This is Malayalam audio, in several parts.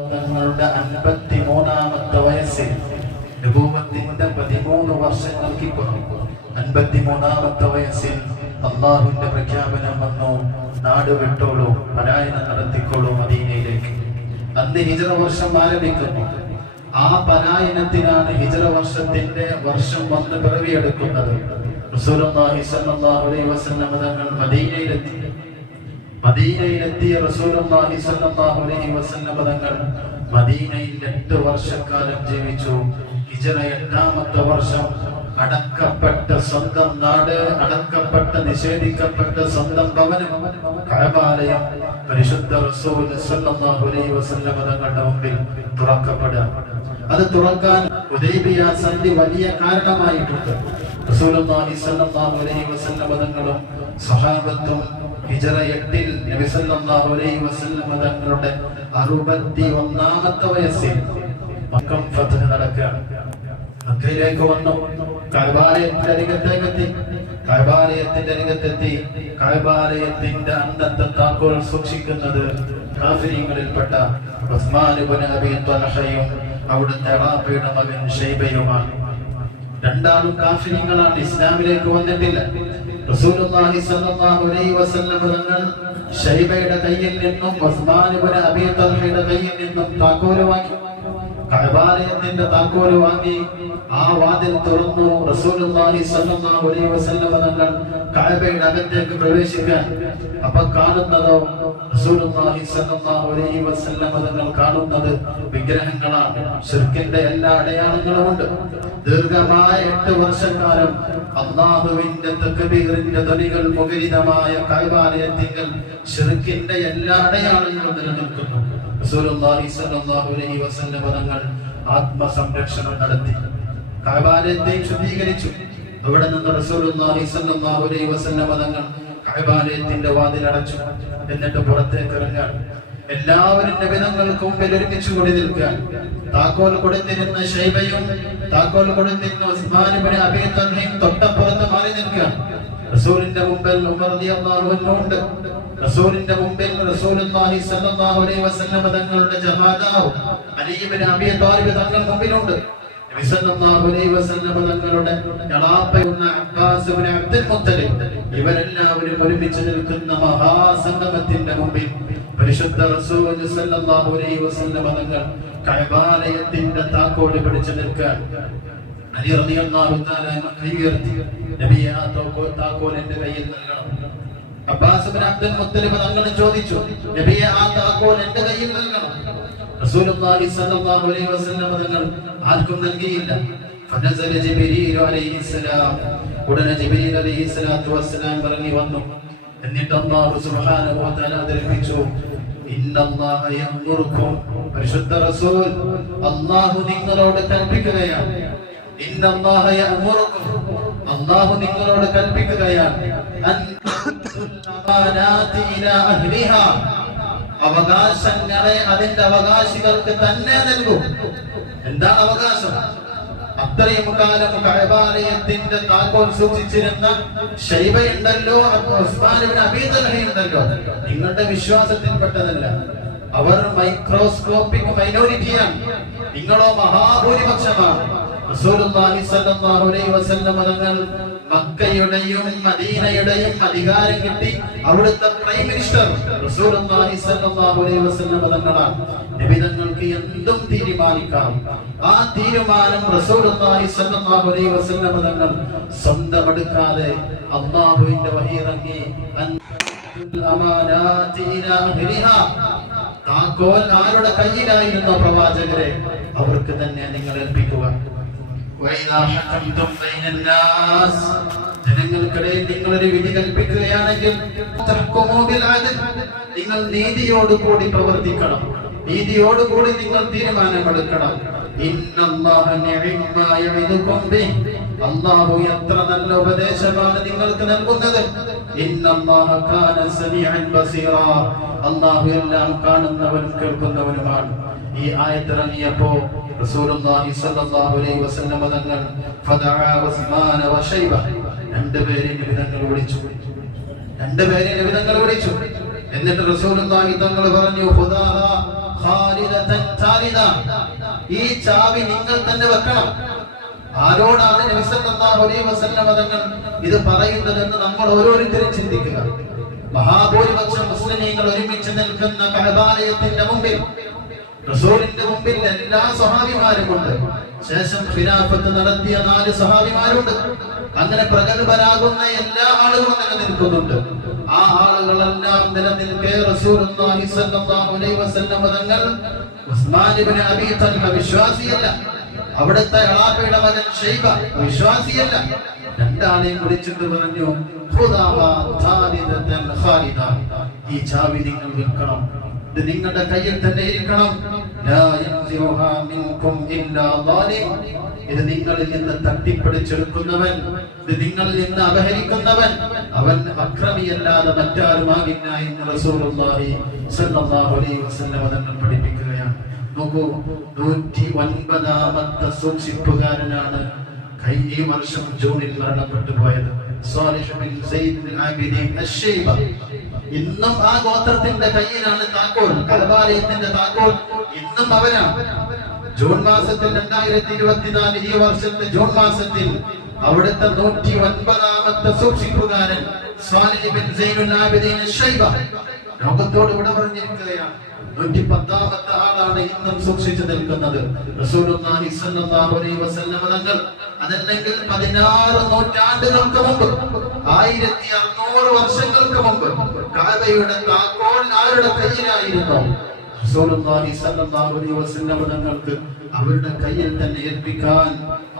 തങ്ങളുടെ അൻപത്തി മൂന്നാമത്തെ വയസ്സിൽ രൂപത്തിന്റെ പതിമൂന്ന് വർഷങ്ങൾക്ക് അൻപത്തി മൂന്നാമത്തെ വയസ്സിൽ അള്ളാഹുവിന്റെ പ്രഖ്യാപനം വന്നു. നാട് വിട്ടോളൂ പലായനം നടത്തിക്കോളൂ മദീനയിലേക്ക്. അന്ന് ഹിജറ വർഷം ആരംഭിക്കുന്നു. ആ പലായനത്തിനാണ് ഹിജറ വർഷത്തിന്റെ വർഷം വന്ന് പിറവിയെടുക്കുന്നത്. തങ്ങൾ മദീനയിലെത്തി. മദീനയിലെത്തിയ റസൂലുള്ളാഹി സ്വല്ലല്ലാഹു അലൈഹി വസല്ലം തങ്ങൾ മദീനയിൽ എട്ട് വർഷക്കാലം ജീവിച്ചു. ഹിജറ എട്ടാമത്തെ വർഷം അടക്കപ്പെട്ട സ്വന്തം നാട് അടക്കപ്പെട്ട നിഷേധിക്കപ്പെട്ട സ്വന്തം ഭവനം കഅബാലയം പരിശുദ്ധ റസൂൽ സ്വല്ലല്ലാഹു അലൈഹി വസല്ലം തങ്ങളുടെ മുമ്പിൽ തുറക്കപ്പെടുക. അത് തുറക്കാൻ ഉദൈബിയ സന്ധി വലിയ കാരണമായിട്ടുണ്ട്. റസൂലുള്ളാഹി സ്വല്ലല്ലാഹു അലൈഹി വസല്ലം തങ്ങളും സഹാബത്തും ഹിജറ എട്ടിൽ നബി സല്ലല്ലാഹു അലൈഹി വസല്ലം തങ്ങളുടെ അറുപത്തി ഒന്നാമത്തെ വയസ്സിൽ മക്കം ഫത്ഹ് നടക്കുകയാണ്. മക്കയിലേക്ക് വന്നു. കൈബാലയത്തിന്റെ അരികത്തേക്ക് എത്തി കൈബാലയത്തിന്റെ അരികത്തെത്തി. കൈബാലയത്തിന്റെ അന്നത്തെ താക്കോൽ സൂക്ഷിക്കുന്നത് കാഫര്യങ്ങളിൽപ്പെട്ട ഉസ്മാൻ ഇബ്നു അബീ ത്വൽഹയും അവിടുത്തെ റാബിയുടെ മകൻ ഷൈബയുമാണ്. രണ്ടാളും കാഫര്യങ്ങളാണ്. ഇസ്ലാമിലേക്ക് വന്നിട്ടില്ല. റസൂലുള്ളാഹി അലൈഹി വസല്ലം കയ്യിൽ നിന്നും ഉസ്മാൻ ഇബ്നു കയ്യിൽ നിന്നും വാങ്ങി. ആ വാതിൽ തുറന്നു. റസൂലുള്ളാഹി അലൈഹി വസല്ലം അകത്തേക്ക് പ്രവേശിക്കാൻ അപ്പൊ കാണുന്നതോ റസൂലുള്ളാഹി അലൈഹി വസല്ലം കാണുന്നത് വിഗ്രഹങ്ങളാണ്. ശിർക്കിന്റെ എല്ലാ അടയാളങ്ങളും ഉണ്ട്. ദീർഘമായ എട്ട് വർഷക്കാലം അള്ളാഹുവിന്റെ തക്ബീറിന്റെ തൊലികൾ മുഖരിതമായ കൈവാലയത്തിങ്കൽ ഷിർക്കിന്റെ എല്ലാ അടയാളങ്ങളും നിലനിൽക്കുന്നു. റസൂലുള്ളാഹി സ്വല്ലല്ലാഹു അലൈഹി വസല്ലം തങ്ങൾ ആത്മസംരക്ഷണം നടത്തി. കൈവാലയത്തെ ശുദ്ധീകരിച്ചു. അവിടെ നിന്ന് റസൂലുള്ളാഹി സ്വല്ലല്ലാഹു അലൈഹി വസല്ലം തങ്ങൾ കൈവാലയത്തിന്റെ വാതിൽ അടച്ചു. എന്നിട്ട് പുറത്തേക്ക് ഇറങ്ങാൻ എല്ലാവരും നബിതങ്ങൾക്ക് മുമ്പിൽ ഒരുമിച്ച് കൂടി നിൽക്കാൻ താക്കോൽ കൊടുത്തിരുന്ന ഷൈബയും താക്കോൽ കൊടുത്തിരുന്ന അബീ തൽഹയും തൊട്ടപ്പുറത്ത് മാറി നിൽക്കാൻ റസൂലിന്റെ മുമ്പിൽ ഉണ്ട്. റസൂലിന്റെ മുമ്പിൽ റസൂലുള്ളാഹി സ്വല്ലല്ലാഹു അലൈഹി വസല്ലം തങ്ങളുടെ ജമാദാവ് അലി അബീ താലിബ് തങ്ങൾ മുമ്പിലുണ്ട്. തങ്ങളുടെ യളാപ്പയുന്ന അബ്ബാസ് ഇബ്നു അബ്ദുൽ മുത്തലിബ് ഇവരെല്ലാവരും ഒരുമിച്ച് നിൽക്കുന്ന മഹാസംഗമത്തിന്റെ മുമ്പിൽ പരിശുദ്ധ റസൂൽ സല്ലല്ലാഹു അലൈഹി വസല്ലം തങ്ങൾ താക്കോൽ പിടിച്ചു നിൽക്കാൻ അലി തആല കൈ ഉയർത്തി നബിയെ താക്കോൽ താക്കോൽ എന്റെ കയ്യിൽ അബ്ബാസ് ഇബ്നു അബ്ദുൽ മുത്തലിബ് തങ്ങൾ ചോദിച്ചു നബിയെ ആ താക്കോൽ എന്റെ കയ്യിൽ നൽകണം. റസൂലുള്ളാഹി സ്വല്ലല്ലാഹു അലൈഹി വസല്ലം തങ്ങൾ നൽകിയില്ല ഫനസല ജിബ്രീൽ അലൈഹിസ്സലാം ഉടനെ ജിബ്രീൽ അലൈഹിസ്സലാത്തു വസ്സലാം പറഞ്ഞു വന്നു എന്നിട്ട് അല്ലാഹു സുബ്ഹാനഹു വ തആല അവതരിപ്പിച്ചു ഇന്നല്ലാഹ യഅ്മുറുക്കും പരിശുദ്ധ റസൂൽ അല്ലാഹു നിങ്ങളോട് കൽപ്പിക്കുകയാണ് ഇന്നല്ലാഹ യഅമുറുക്കും അല്ലാഹു നിങ്ങളോട് കൽപ്പിക്കുകയാണ് അൻ ഇലാ അഹ്ലിഹാ അവകാശങ്ങളെ അതിന്റെ അവകാശികൾക്ക് തന്നെ നൽകും. എന്താണ് അവകാശം? അത്രയും കാലം കഴബാലയത്തിന്റെ താക്കോൽ സൂക്ഷിച്ചിരുന്ന ശൈവയുണ്ടല്ലോ നിങ്ങളുടെ നിങ്ങളുടെ വിശ്വാസത്തിൽപ്പെട്ടതല്ല. അവർ മൈക്രോസ്കോപ്പിക് മൈനോറിറ്റിയാണ് നിങ്ങളോ മഹാഭൂരിപക്ഷമാണ്. മക്കയുടെയും മദീനയുടെയും അധികാരം കിട്ടി. അവിടുത്തെ പ്രൈം മിനിസ്റ്റർ തങ്ങളാണ് നബി തങ്ങൾക്ക് എന്തും തീരുമാനിക്കാം. ആ തീരുമാനം തങ്ങൾ സ്വന്തം എടുക്കാതെ അല്ലാഹുവിന്റെ വഹി ഇറങ്ങി അമാനാതി ഇലാ അഹ്ലിഹാ. താക്കോൽ ആരുടെ കയ്യിലായിരുന്നു പ്രവാചകരെ? അവർക്ക് തന്നെ നിങ്ങൾ ഏൽപ്പിക്കുക ജനങ്ങൾക്കിടയിൽ നിങ്ങൾ ഒരു വിധി കൽപ്പിക്കുകയാണെങ്കിൽ. നിങ്ങൾ നീതിയോടുകൂടി പ്രവർത്തിക്കണം. നീതിയോടുകൂടി നിങ്ങൾ തീരുമാനമെടുക്കണം. അള്ളാഹു എത്ര നല്ല ഉപദേശമാണ് നിങ്ങൾക്ക് നൽകുന്നത്? അള്ളാഹു എല്ലാം കാണുന്നവനും കേൾക്കുന്നവനുമാണ്. ഈ ആയത്തിറങ്ങിയപ്പോ റസൂലുള്ളാഹി സ്വല്ലല്ലാഹു അലൈഹി വസല്ലം തങ്ങൾ ഫദഅ ഉസ്മാന വശൈബ രണ്ടുപേരെ നിബിധങ്ങൾ വിളിച്ചു. രണ്ട് പേരെ നിബിധങ്ങൾ വിളിച്ചു. എന്നിട്ട് റസൂലുള്ളാഹി തങ്ങൾ പറഞ്ഞു ഖാലിദ ഖാലിദതൻ. ഈ ചാവി നിങ്ങൾ തന്നെ വെക്കണം. ആരോടാണ് നബി സല്ലല്ലാഹു അലൈഹി വസല്ലം തങ്ങൾ ഇത് പറയുന്നതെന്ന് നമ്മൾ ഓരോരുത്തരും ചിന്തിക്കുക. മഹാഭൂരിപക്ഷം മുസ്ലിമീങ്ങൾ ഒരുമിച്ച് നിൽക്കുന്ന കഅബാലയത്തിന്റെ മുമ്പിൽ റസൂലിന്റെ മുമ്പിൽ എല്ലാ സഹാബിമാരുമുണ്ട് ശേഷം ഖിലാഫത്ത് നടത്തിയ നാല് സഹാബിമാരുണ്ട് അങ്ങനെ പ്രഗത്ഭരാകുന്ന എല്ലാ ആളുകളും നിലനിൽക്കുന്നുണ്ട്. ആ ആളുകളെല്ലാം നിലനിൽക്കെ റസൂലുള്ളാഹി സ്വല്ലല്ലാഹു അലൈഹി വസല്ലം തങ്ങൾ ഉസ്മാൻ ഇബ്നു അബീ തൽഹ വിശ്വാസിയല്ല. അവിടുത്തെ അളാപ്പയുടെ മകൻ ഷൈബ വിശ്വാസിയല്ല. രണ്ടാളെയും വിളിച്ചിട്ട് പറഞ്ഞു. ഈ ചാവി നിങ്ങൾ വിൽക്കണം. ഇത് നിങ്ങളുടെ കയ്യിൽ തന്നെ ഇരിക്കണം. ഇത് നിങ്ങളിൽ നിന്ന് തട്ടിപ്പിടിച്ചെടുക്കുന്നവൻ ഇത് നിങ്ങളിൽ നിന്ന് അപഹരിക്കുന്നവൻ അവൻ അക്രമിയല്ലാതെ മറ്റാരുമാകില്ല എന്ന് റസൂലുള്ളാഹി തങ്ങൾ പഠിപ്പിക്കുകയാണ് നോക്കൂ നൂറ്റി ഒൻപതാമത്തെ സൂക്ഷിപ്പുകാരനാണ് കഴിഞ്ഞ വർഷം ജൂണിൽ മരണപ്പെട്ടു പോയത്. ഇന്നും ആ ഗോത്രത്തിന്റെ കയ്യിലാണ് താക്കോൽ കലബാലയത്തിന്റെ താക്കോൽ. ഇന്നും അവരാണ് ജൂൺ മാസത്തിൽ രണ്ടായിരത്തി ഇരുപത്തിനാല് ഈ വർഷത്തെ ജൂൺ മാസത്തിൽ അവിടുത്തെ നൂറ്റി ഒൻപതാമത്തെ സൂക്ഷിപ്പുകാരൻ സൈനുൽ ആബിദീൻ ലോകത്തോട് ഇവിടെ പറഞ്ഞിരിക്കുകയാണ്. നൂറ്റി ഇന്നും സൂക്ഷിച്ചു നിൽക്കുന്നത്. തങ്ങൾ അതല്ലെങ്കിൽ പതിനാറ് നൂറ്റാണ്ടുകൾക്ക് മുമ്പ് ആയിരത്തി അറുന്നൂറ് വർഷങ്ങൾക്ക് മുമ്പ് കാബയുടെ താക്കോൽ ആരുടെ കയ്യിലായിരുന്നു? തങ്ങൾക്ക് അവരുടെ കയ്യിൽ തന്നെ ഏൽപ്പിക്കാൻ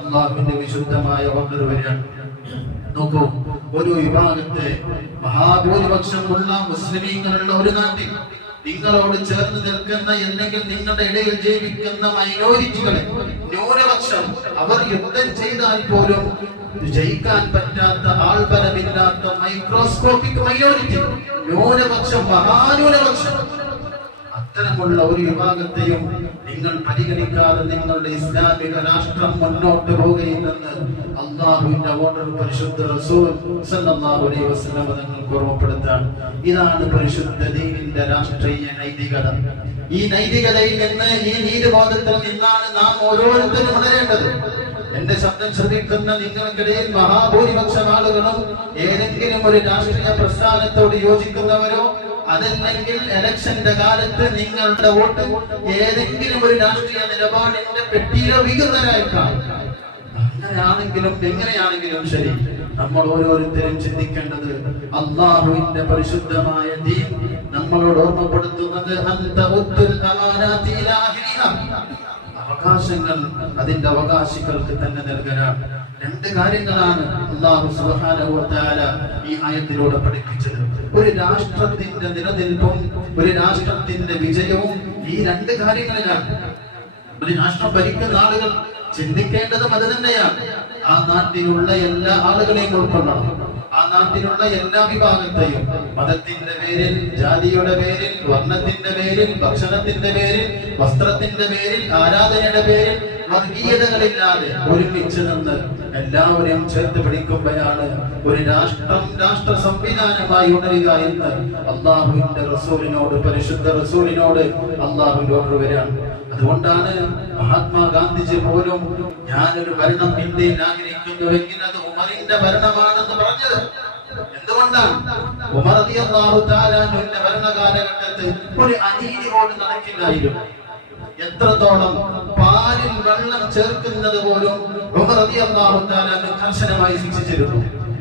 അള്ളാഹുവിന്റെ വിശുദ്ധമായ ഓർഡർ വരികയാണ്. നോക്കൂ ഒരു വിഭാഗത്തെ മഹാഭൂരിപക്ഷമുള്ള മുസ്ലിമീങ്ങളുള്ള ഒരു നാട്ടിൽ നിങ്ങളോട് ചേർന്ന് നിൽക്കുന്ന അല്ലെങ്കിൽ നിങ്ങളുടെ ഇടയിൽ ജീവിക്കുന്ന മൈനോരിറ്റികളെ ന്യൂനപക്ഷം അവർ യുദ്ധം ചെയ്താൽ പോലും ജയിക്കാൻ പറ്റാത്ത ആൾബലമില്ലാത്ത മൈക്രോസ്കോപ്പിക് മൈനോരിറ്റി. ന്യൂനപക്ഷം മഹാന്യൂനപക്ഷം. അത്തരമുള്ള ഒരു വിഭാഗത്തെയും നിങ്ങൾ പരിഗണിക്കാതെ നിങ്ങളുടെ ഇസ്ലാമിക രാഷ്ട്രം മുന്നോട്ട് പോകുകയില്ലെന്ന് അള്ളാഹുവിന്റെ ഓർഡർ പരിശുദ്ധ റസൂൽ അലൈഹി വസല്ലം നിങ്ങൾക്ക് ഓർമ്മപ്പെടുത്താൻ ഇതാണ് പരിശുദ്ധ ദീനിന്റെ രാഷ്ട്രീയ നൈതികത. ഈ നൈതികതയിൽ നിന്ന് ഈ നീതിബോധത്തിൽ നിന്നാണ് നാം ഓരോരുത്തരും ഉണരേണ്ടത് എന്റെ ശബ്ദം ശ്രദ്ധിക്കുന്ന നിങ്ങൾക്കിടയിൽ മഹാഭൂരിപക്ഷം ആളുകളും ഏതെങ്കിലും ഒരു രാഷ്ട്രീയ പ്രസ്ഥാനത്തോട് യോജിക്കുന്നവരോ അതല്ലെങ്കിൽ ഇലക്ഷന്റെ കാലത്ത് നിങ്ങളുടെ വോട്ട് ഏതെങ്കിലും ഒരു രാഷ്ട്രീയ നിലപാടിന്റെ പെട്ടിയിലോ വികൃതരായിട്ടാണ് അങ്ങനെയാണെങ്കിലും എങ്ങനെയാണെങ്കിലും ശരി നമ്മൾ ഓരോരുത്തരും ചിന്തിക്കേണ്ടത് അള്ളാഹുവിന്റെ പരിശുദ്ധമായ ദീൻ നമ്മളോട് ഓർമ്മപ്പെടുത്തുന്നത്. അവകാശങ്ങൾ അതിന്റെ അവകാശികൾക്ക് തന്നെ നൽകലാണ് രണ്ട് കാര്യങ്ങളാണ് അള്ളാഹു തആല ഈ ആയത്തിലൂടെ പഠിപ്പിച്ചത്. ഒരു രാഷ്ട്രത്തിന്റെ നിലനിൽപ്പും ഒരു രാഷ്ട്രത്തിന്റെ വിജയവും ഈ രണ്ട് കാര്യങ്ങളിലാണ്. ഒരു രാഷ്ട്രം ഭരിക്കുന്ന ആളുകൾ ചിന്തിക്കേണ്ടതും അത് തന്നെയാണ്. ആ നാട്ടിലുള്ള എല്ലാ ആളുകളെയും ഉൾക്കൊള്ളണം. ആ നാട്ടിലുള്ള എല്ലാ വിഭാഗത്തെയും മതത്തിന്റെ പേരിൽ ജാതിയുടെ പേരിൽ വർണത്തിന്റെ പേരിൽ ഭക്ഷണത്തിന്റെ പേരിൽ വസ്ത്രത്തിന്റെ പേരിൽ ആരാധനയുടെ പേരിൽ വർഗീയതകളില്ലാതെ ഒരുമിച്ച് നിന്ന് എല്ലാവരെയും ചേർത്ത് പിടിക്കുമ്പോഴാണ് ഒരു രാഷ്ട്രം രാഷ്ട്ര സംവിധാനമായി ഉണരുക എന്ന് അള്ളാഹുവിന്റെ റസൂലിനോട് പരിശുദ്ധ റസൂലിനോട് അള്ളാഹുവിന്റെ ഓർഡർ വരികയാണ് അതുകൊണ്ടാണ് മഹാത്മാഗാന്ധിജി പോലും ഞാനൊരു ഭരണം ഇന്ത്യയിൽ ആഗ്രഹിക്കുന്നുവെങ്കിൽ അത് ഉമറിന്റെ ഭരണമാണെന്ന് പറഞ്ഞത്. എന്തുകൊണ്ടാണ്? ഉമർ ഭരണകാലഘട്ടത്തിൽ ഒരു അനീതിയോട് നടക്കില്ലായിരുന്നു. എത്രത്തോളം പാലിൽ വെള്ളം ചേർക്കുന്നത് പോലും കർശനമായി ശിക്ഷിച്ചിരുന്നു.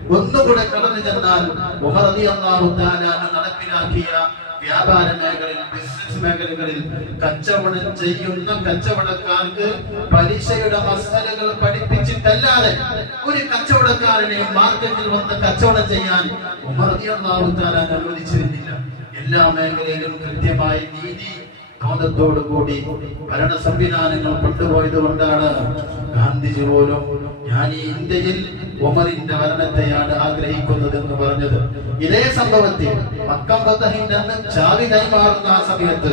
ഒന്നുകൂടെ കടന്നു ചെന്നാൽ നടപ്പിലാക്കിയ വ്യാപാര മേഖലയിൽ ബിസിനസ് മേഖലകളിൽ കച്ചവടം ചെയ്യുന്ന കച്ചവടക്കാർക്ക് പലിശയുടെ മസാലകൾ പഠിപ്പിച്ചിട്ടല്ലാതെ ഒരു കച്ചവടക്കാരനെ മാർക്കറ്റിൽ വന്ന് കച്ചവടം ചെയ്യാൻ ഉമർ റളിയല്ലാഹു തആല അനുവദിച്ചിരുന്നില്ല. എല്ലാ മേഖലയിലും കൃത്യമായ നീതി ബോധത്തോടു കൂടി ഭരണ സംവിധാനങ്ങൾ കൊണ്ടുപോയത് കൊണ്ടാണ് ഗാന്ധിജി പോലും ഞാൻ ഈ ഇന്ത്യയിൽ ഉമറിന്റെ ഭരണത്തെയാണ് ആഗ്രഹിക്കുന്നത് എന്ന് പറഞ്ഞത് ഇതേ സംഭവത്തിൽ മക്കം ഫതഹിന്റെ അന്ന് ചാവി കൈമാറുന്ന ആ സമയത്ത്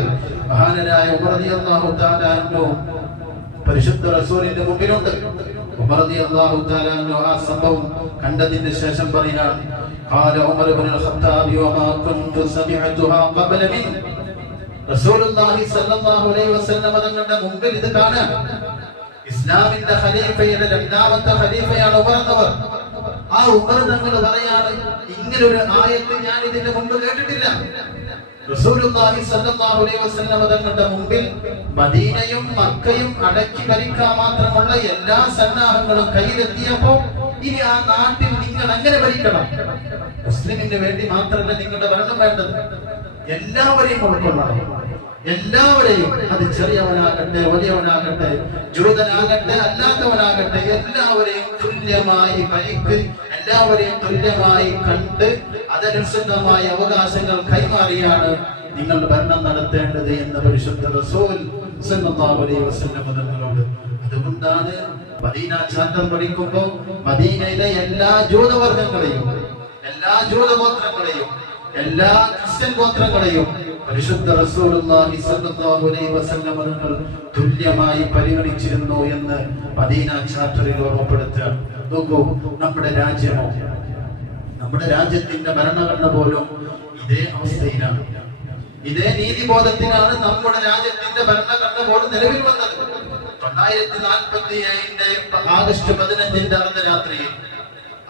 മഹാനരായ ഉമർ റളിയല്ലാഹു തആല അൻഹു പരിശുദ്ധ റസൂലിന്റെ മുമ്പിലുണ്ട് ഉമർ റളിയല്ലാഹു തആല അൻഹു ആ സംഭവം കണ്ടതിന് ശേഷം പറയുകയാണ് قال عمر بن الخطاب وما كنت سمعتها قبل منه റസൂലുള്ളാഹി അലൈഹി തങ്ങളുടെ ഇസ്ലാമിന്റെ ഉമർ ആ ഉമർ ആയത്ത് ഞാൻ ഇതിന്റെ കേട്ടിട്ടില്ല. റസൂലുള്ളാഹി അലൈഹി തങ്ങളുടെ മദീനയും മക്കയും അടക്കി ഭരിക്കാൻ മാത്രമുള്ള എല്ലാ സന്നാഹങ്ങളും കയ്യിലെത്തിയപ്പോ ഇനി ആ നാട്ടിൽ നിങ്ങൾ അങ്ങനെ ഭരിക്കണം? മുസ്ലിമിന് വേണ്ടി മാത്രമല്ല നിങ്ങളുടെ ഭരണം വേണ്ടത്. എല്ലാവരെയും ഉൾക്കൊള്ളണം. എല്ലാവരെയും അത് ചെറിയവനാകട്ടെ വലിയവനാകട്ടെ ജൂതനാകട്ടെ അല്ലാത്തവനാകട്ടെ എല്ലാവരെയും തുല്യമായി പരിക്ക് എല്ലാവരെയും തുല്യമായി കണ്ട് അതനുസൃതമായ അവകാശങ്ങൾ കൈമാറിയാണ് നിങ്ങൾ ഭരണം നടത്തേണ്ടത് എന്ന പരിശുദ്ധ റസൂൽ അതുകൊണ്ടാണ് മദീന ചാന്തം പഠിക്കുമ്പോൾ മദീനയിലെ എല്ലാ ജൂതവർഗങ്ങളെയും എല്ലാ ജൂതഗോത്രങ്ങളെയും എല്ലാ ക്രിസ്ത്യൻ ഗോത്രങ്ങളെയും പരിശുദ്ധ റസൂലുള്ളാഹി സ്വല്ലല്ലാഹു അലൈഹി വസല്ലം തങ്ങൾ തുല്യമായി പരിഗണിച്ചിരുന്നു എന്ന് മദീന ചാപ്റ്ററിൽ ഓർമ്മപ്പെടുത്തുക. നോക്കൂ നമ്മുടെ രാജ്യമോ നമ്മുടെ രാജ്യത്തിന്റെ ഭരണഘടന പോലും ഇതേ അവസ്ഥയിലാണ്. ഇതേ നീതിബോധത്തിനാണ് നമ്മുടെ രാജ്യത്തിന്റെ ഭരണഘടന പോലും നിലവിൽ വന്നത്. തൊള്ളായിരത്തി നാൽപ്പത്തി ഏഴിന്റെ ആഗസ്റ്റ് പതിനഞ്ചിന്റെ അർദ്ധരാത്രിയിൽ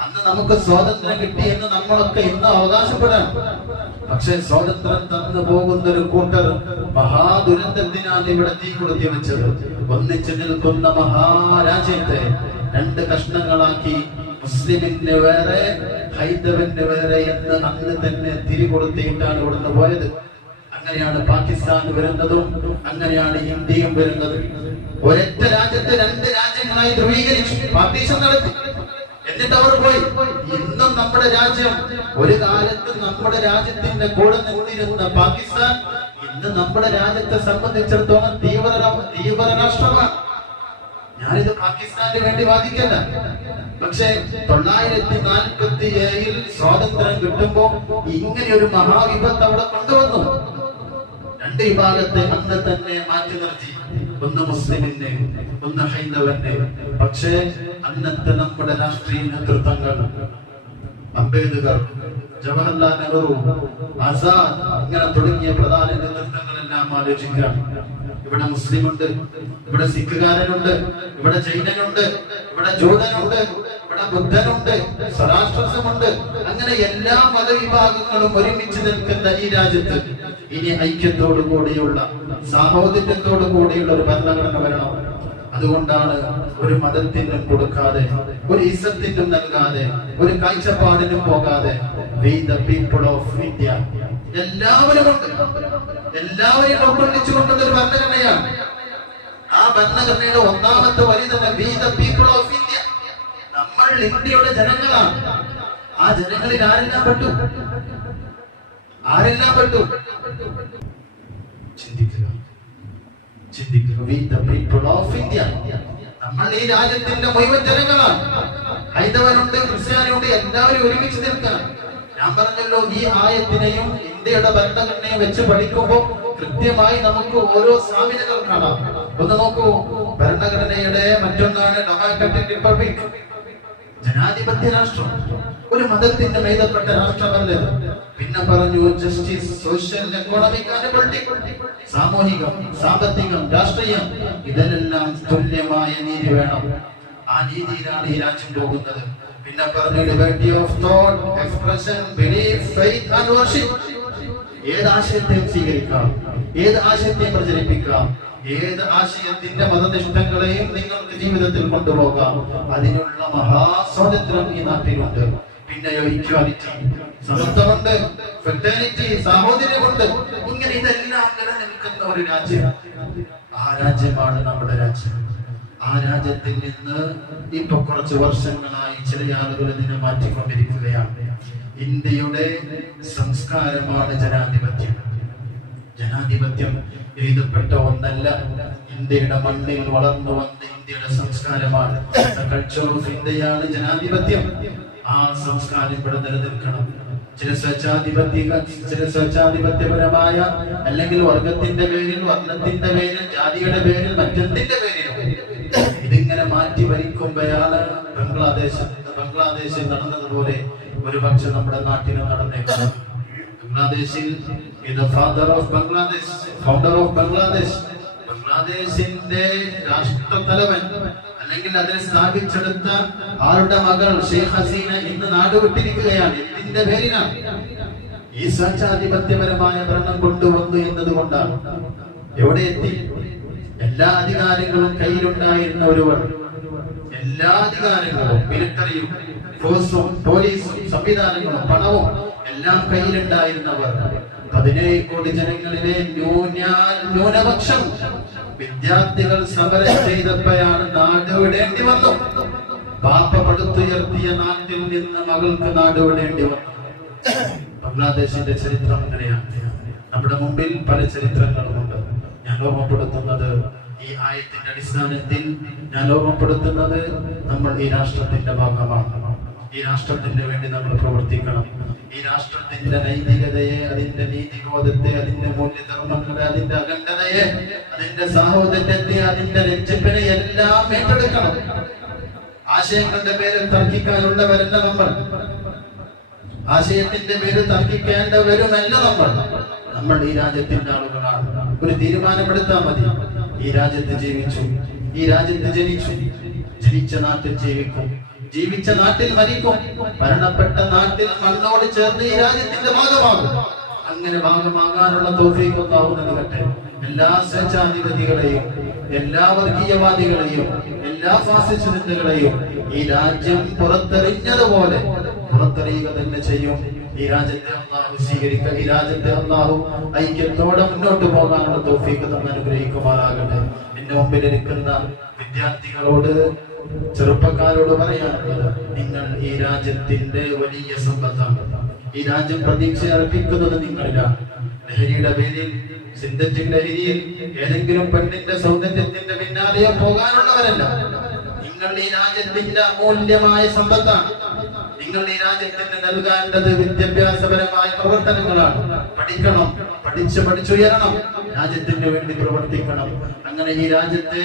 അന്ന് നമുക്ക് സ്വാതന്ത്ര്യം കിട്ടി എന്ന് നമ്മളൊക്കെ ഇന്ന് അവകാശപ്പെടാം പക്ഷെ സ്വാതന്ത്ര്യം തന്നു പോകുന്ന ഒരു കൂട്ടർ മഹാദുരന്തത്തിനാണ് ഇവിടെ തീ കൊളുത്തി വെച്ചത്. ഒന്നിച്ചു നിൽക്കുന്ന മഹാരാജ്യത്തെ രണ്ട് കഷ്ണങ്ങളാക്കി മുസ്ലിമിന്റെ വേറെ ഹൈന്ദവന്റെ വേറെ എന്ന് അന്ന് തന്നെ തിരികൊളുത്തിയിട്ടാണ് ഇവിടുന്ന് പോയത്. അങ്ങനെയാണ് പാകിസ്ഥാൻ വരുന്നതും അങ്ങനെയാണ് ഇന്ത്യയും വരുന്നതും. ഒരൊറ്റ രാജ്യത്തെ രണ്ട് രാജ്യങ്ങളായി ധ്രുവീകരിച്ചു. പാർട്ടീഷൻ നടത്തി. എന്നിട്ട് അവർ പോയി. ഇന്നും നമ്മുടെ രാജ്യം ഒരു കാലത്ത് നമ്മുടെ രാജ്യത്തിന്റെ കൂടെ നിന്നിരുന്ന പാകിസ്ഥാൻ ഇന്ന് നമ്മുടെ രാജ്യത്തെ സംബന്ധിച്ചിടത്തോളം തീവ്ര തീവ്ര രാഷ്ട്രമാണ് ഞാനിത് പാകിസ്ഥാന് വേണ്ടി വാദിക്കല്ല. പക്ഷേ തൊള്ളായിരത്തി നാൽപ്പത്തി ഏഴിൽ സ്വാതന്ത്ര്യം കിട്ടുമ്പോ ഇങ്ങനെ ഒരു മഹാവിപത്ത് അവിടെ കൊണ്ടുവന്നു. രണ്ട് വിഭാഗത്തെ അന്ന് തന്നെ മാറ്റി നിർത്തി. ഒന്ന് മുസ്ലിമിന്റെ ഒന്ന് ഹൈന്ദവന്റെ. പക്ഷേ അന്നത്തെ നമ്മുടെ രാഷ്ട്രീയ നേതൃത്വങ്ങൾ അംബേദ്കർ ജവഹർലാൽ നെഹ്റു ആസാദ് ഇങ്ങനെ തുടങ്ങിയ പ്രധാന നേതൃത്വങ്ങളെല്ലാം ആലോചിക്കാം. ഇവിടെ മുസ്ലിം ഉണ്ട് ഇവിടെ സിഖുകാരനുണ്ട് ഇവിടെ ജൈനനുണ്ട് ഇവിടെ ജൂതനുണ്ട് ഇവിടെ ബുദ്ധനുണ്ട് സ്വരാഷ്ട്രസമുണ്ട്. അങ്ങനെ എല്ലാ മതവിഭാഗങ്ങളും ഒരുമിച്ച് നിൽക്കുന്ന ഈ രാജ്യത്ത് ഇനി ഐക്യത്തോടു കൂടിയുള്ള സാഹോദര്യത്തോടു കൂടിയുള്ള ഒരു ഭരണഘടന വരണം. അതുകൊണ്ടാണ് ഒരു മതത്തിനും കൊടുക്കാതെ ഒരു ഇസത്തിനും നൽകാതെ ഒരു കാഴ്ചപ്പാടിനും പോകാതെ we the people of India എല്ലാവരും എല്ലാവരെയും ഉൾക്കൊള്ളിച്ചുകൊണ്ടുള്ള ഒരു ഭരണഘടനയാണ്. ആ ഭരണഘടനയുടെ ഒന്നാമത്തെ വരി തന്നെ we the people of India നമ്മൾ ഇന്ത്യയുടെ ജനങ്ങളാണ്. ആ ജനങ്ങളിൽ ആരെല്ലാം പെട്ടു? ആരെല്ലാം പെട്ടു ചിന്തിക്കുക. ചിന്തിക്കുക. വി ദ ഓഫ് ഇന്ത്യ നമ്മൾ ഈ രാജ്യത്തിന്റെ മുഴുവൻ ജനങ്ങളാണ്. ഹൈന്ദവനുണ്ട് ക്രിസ്ത്യാനിയുണ്ട് എല്ലാവരും ഒരുമിച്ച് നിൽക്കണം. ഞാൻ പറഞ്ഞല്ലോ ഈ ആയത്തിനെയും ഇന്ത്യയുടെ ഭരണഘടനയും വെച്ച് പഠിക്കുമ്പോൾ കൃത്യമായി നമുക്ക് ഓരോ സാമ്യതകൾ കാണാം. ഒന്ന് നോക്കൂ. ഭരണഘടനയുടെ മറ്റൊന്നാണ് ഡെമോക്രാറ്റിക് റിപ്പബ്ലിക്. ജനാധിപത്യ രാഷ്ട്രം. ഒരു മതത്തിന്റെ എഴുതപ്പെട്ട രാഷ്ട്രമല്ല. പിന്നെ പറഞ്ഞു ജസ്റ്റിസ് സോഷ്യൽ എക്കോണമിക് സാമൂഹികം സാമ്പത്തികം രാഷ്ട്രീയം ഇതിനെല്ലാം തുല്യമായ നീതി വേണം. ആ നീതിയിലാണ് ഈ രാജ്യം പോകുന്നത്. പിന്നെ പറഞ്ഞു liberty of thought expression belief faith and worship ഏത് ആശയത്തെയും സ്വീകരിക്കാം. ഏത് ആശയത്തെയും പ്രചരിപ്പിക്കാം. ഏത് ആശയത്തിന്റെ മതനിഷ്ഠങ്ങളെയും നിങ്ങൾക്ക് ജീവിതത്തിൽ കൊണ്ടുപോകാം. അതിനുള്ള മഹാസ്വാതന്ത്ര്യം ഈ നാട്ടിലുണ്ട്. പിന്നെയോ ഇക്വാലിറ്റി ഇങ്ങനെ ഇതെല്ലാം നിലനിൽക്കുന്ന ഒരു രാജ്യം. ആ രാജ്യമാണ് നമ്മുടെ രാജ്യം. ആ രാജ്യത്തിൽ നിന്ന് ഇപ്പൊ കുറച്ച് വർഷങ്ങളായി ചില ആളുകൾ ഇതിനെ മാറ്റിക്കൊണ്ടിരിക്കുകയാണ്. ഇന്ത്യയുടെ സംസ്കാരമാണ് ജനാധിപത്യം. ജനാധിപത്യം എഴുതപ്പെട്ട ഒന്നല്ല. ഇന്ത്യയുടെ മണ്ണിൽ വളർന്നു വന്ന ഇന്ത്യയുടെ സംസ്കാരമാണ്. കൾച്ചർ ഓഫ് ഇന്ത്യയാണ് ജനാധിപത്യം. ആ സംസ്കാരം ഇവിടെ നിലനിൽക്കണം. ചില സ്വച്ഛാധിപത്യ ചില സ്വച്ഛാധിപത്യപരമായ അല്ലെങ്കിൽ വർഗത്തിന്റെ പേരിൽ വർണത്തിന്റെ പേരിൽ ജാതിയുടെ പേരിൽ മറ്റെന്തിന്റെ മാറ്റി ഭരിക്കുമ്പോഴാണ് ബംഗ്ലാദേശ്. ബംഗ്ലാദേശിൽ നടന്നതുപോലെ ഒരുപക്ഷെ നമ്മുടെ നാട്ടിലും നടന്നേക്കാം. ബംഗ്ലാദേശിൽ ഇത് father of Bangladesh founder of Bangladesh ബംഗ്ലാദേശിന്റെ രാഷ്ട്രത്തലവൻ അല്ലെങ്കിൽ അതിനെ സ്ഥാപിച്ചെടുത്ത ആളുടെ മകൾ ഷെയ്ഖ് ഹസീന ഇന്ന് നാടുവിട്ടിരിക്കുകയാണ് എന്തിന്റെ പേരിലാണ്? ഈ സ്വച്ഛാധിപത്യപരമായ ഭരണം കൊണ്ടുവന്നു എന്നതുകൊണ്ടാണ്. എവിടെ എത്തി? എല്ലാ അധികാരങ്ങളും കയ്യിലുണ്ടായിരുന്ന ഒരുവർ എല്ലാ അധികാരങ്ങളും മിലിറ്ററിയും ഫോഴ്സും പോലീസും സംവിധാനങ്ങളും പണവും എല്ലാം കയ്യിലുണ്ടായിരുന്നവർ. പതിനേഴ് കോടി ജനങ്ങളിലെ ന്യൂന- ന്യൂനപക്ഷം വിദ്യാർത്ഥികൾ സമരം ചെയ്തപ്പോഴാണ് നാട് വിടേണ്ടി വന്നു. പാപ്പ പടുത്തുയർത്തിയ നാട്ടിൽ നിന്ന് മകൾക്ക് നാട് വിടേണ്ടി വന്നു. ബംഗ്ലാദേശിന്റെ ചരിത്രം അങ്ങനെയാണ്. നമ്മുടെ മുമ്പിൽ പല ചരിത്രങ്ങളുമുണ്ട്. ഞാൻ ഓർമ്മപ്പെടുത്തുന്നത് ഈ ആയത്തിന്റെ അടിസ്ഥാനത്തിൽ ഞാൻ ഓർമ്മപ്പെടുത്തുന്നത് നമ്മൾ ഈ രാഷ്ട്രത്തിന്റെ ഭാഗമാണ്. ഈ രാഷ്ട്രത്തിന്റെ വേണ്ടി നമ്മൾ പ്രവർത്തിക്കണം. ഈ രാഷ്ട്രത്തിന്റെ നൈതികതയെ അതിന്റെ നീതിബോധത്തെ അതിന്റെ മൂല്യധർമ്മങ്ങളെ അതിന്റെ അഖണ്ഡതയെ അതിന്റെ സാഹോദര്യത്തെ അതിന്റെ രക്ഷപ്പിനെ എല്ലാം ഏറ്റെടുക്കണം. ആശയങ്ങളുടെ പേരിൽ തർക്കിക്കാനുള്ളവരല്ല നമ്മൾ. ആശയത്തിന്റെ പേര് തർക്കിക്കേണ്ടവരുമല്ല നമ്മൾ. നമ്മൾ ഈ രാജ്യത്തിന്റെ ആളുകളാണ്. ഒരു തീരുമാനമെടുത്താൽ മതി. ഈ രാജ്യത്ത് ജീവിച്ചു. ഈ രാജ്യത്ത് ജനിച്ചു. ജനിച്ച നാട്ടിൽ ജീവിക്കും. ജീവിച്ച നാട്ടിൽ മരിക്കും. മരണപ്പെട്ട നാട്ടിൽ മണ്ണോട് ചേർന്ന് ഈ രാജ്യത്തിന്റെ ഭാഗമാകും. അങ്ങനെ ഭാഗമാകാനുള്ള തോഫീക്ക് എല്ലാ സ്വച്ഛാധിപതികളെയും എല്ലാ വർഗീയവാദികളെയും എല്ലാ ഫാസിസ്റ്റ് ഈ രാജ്യം പുറത്തെറിഞ്ഞതുപോലെ പുറത്തെറിയുക തന്നെ ചെയ്യും. ഈ രാജ്യത്തെ അള്ളാഹു സ്വീകരിക്കുക ഈ രാജ്യത്തെ അള്ളാഹു ഐക്യത്തോടെ മുന്നോട്ട് പോകാനുള്ള തോഫീക്ക് നമ്മൾ അനുഗ്രഹിക്കുമാറാകട്ടെ. എന്റെ മുമ്പിൽ ഇരിക്കുന്ന വിദ്യാർത്ഥികളോട് ചെറുപ്പക്കാരോട് പറയാനുള്ളത് നിങ്ങൾ ഈ രാജ്യത്തിന്റെ വലിയ സമ്പത്താണ്. ഈ രാജ്യം പ്രതീക്ഷ അർപ്പിക്കുന്നത് നിങ്ങളിലാണ് ലഹരിയുടെ പേരിൽ സിന്തറ്റിക് ലഹരിയിൽ ഏതെങ്കിലും പെണ്ണിന്റെ സൗന്ദര്യത്തിന്റെ പിന്നാലെയോ പോകാനുള്ളവരല്ല. നിങ്ങൾ ഈ രാജ്യത്തിന്റെ അമൂല്യമായ സമ്പത്താണ്. നിങ്ങൾ ഈ രാജ്യത്തിന് നൽകേണ്ടത് വിദ്യാഭ്യാസപരമായ പ്രവർത്തനങ്ങളാണ്. പഠിക്കണം പഠിച്ച് പഠിച്ചുയരണം രാജ്യത്തിന് വേണ്ടി പ്രവർത്തിക്കണം. അങ്ങനെ ഈ രാജ്യത്തെ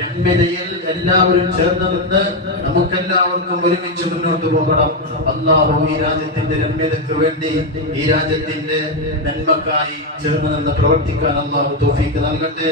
രമ്യതയിൽ എല്ലാവരും ചേർന്ന് നിന്ന് നമുക്കെല്ലാവർക്കും ഒരുമിച്ച് മുന്നോട്ട് പോകണം. അള്ളാഹു ഈ രാജ്യത്തിന്റെ രമ്യതയ്ക്ക് വേണ്ടി ഈ രാജ്യത്തിന്റെ നന്മക്കായി ചേർന്ന് നിന്ന് പ്രവർത്തിക്കാൻ അള്ളാഹു തോഫീക്ക് നൽകട്ടെ.